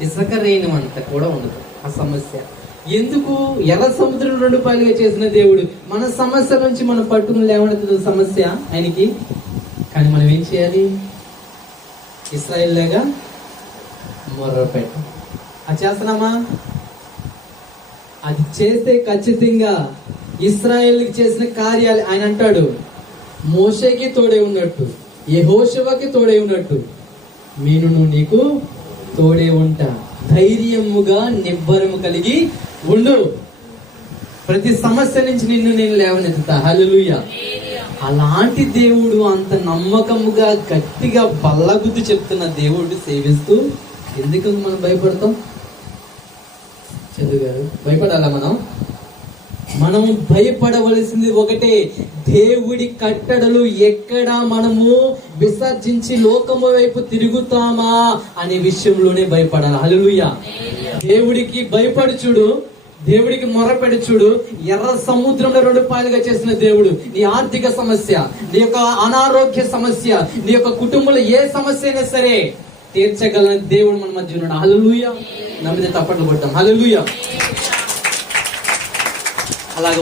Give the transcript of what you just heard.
ఇసుక కూడా ఉండదు. ఆ సమస్య. ఎందుకు? ఎర్ర సముద్రం రెండు పాలుగా చేసిన దేవుడు. మన సమస్య నుంచి మనం పట్టుకుని లేవనెత్తదు సమస్య ఆయనకి. కానీ మనం ఏం చేయాలి? ఇస్రాయిల్ లాగా మొర్రపెట్ట. అది చేస్తున్నామా? అది చేస్తే ఖచ్చితంగా ఇస్రాయేల్కి చేసిన కార్యాలు ఆయన అంటాడు. మోషేకి తోడే ఉన్నట్టు యెహోషువకి తోడే ఉన్నట్టు. నేను నీకు తోడే ఉంటా ధైర్యముగా నిబ్బరము కలిగి ఉండు. ప్రతి సమస్య నుంచి నిన్ను నేను లేవనెత్తుతా. హలలుయ అలాంటి దేవుడు అంత నమ్మకముగా గట్టిగా బల్లగుద్దు చెప్తున్న దేవుడు సేవిస్తూ ఎందుకు మనం భయపడతాం? చదువు గారు భయపడాలా మనం? మనం భయపడవలసింది ఒకటే దేవుడి కట్టడలు ఎక్కడ మనము విసర్జించి లోకము వైపు తిరుగుతామా అనే విషయంలోనే భయపడాలి. హల్లెలూయా. దేవుడికి భయపడుచుడు దేవుడికి మొరపెడుచుడు ఎర్ర సముద్రంలో రెండు పాయలుగా చేసిన దేవుడు నీ ఆర్థిక సమస్య నీ యొక్క అనారోగ్య సమస్య నీ యొక్క కుటుంబంలో ఏ సమస్య అయినా సరే తీర్చగలని దేవుడు మన మధ్య ఉన్నాడు. హలలుయ నమ్మితే తప్పట్లు కొట్టాం హల్లెలూయా.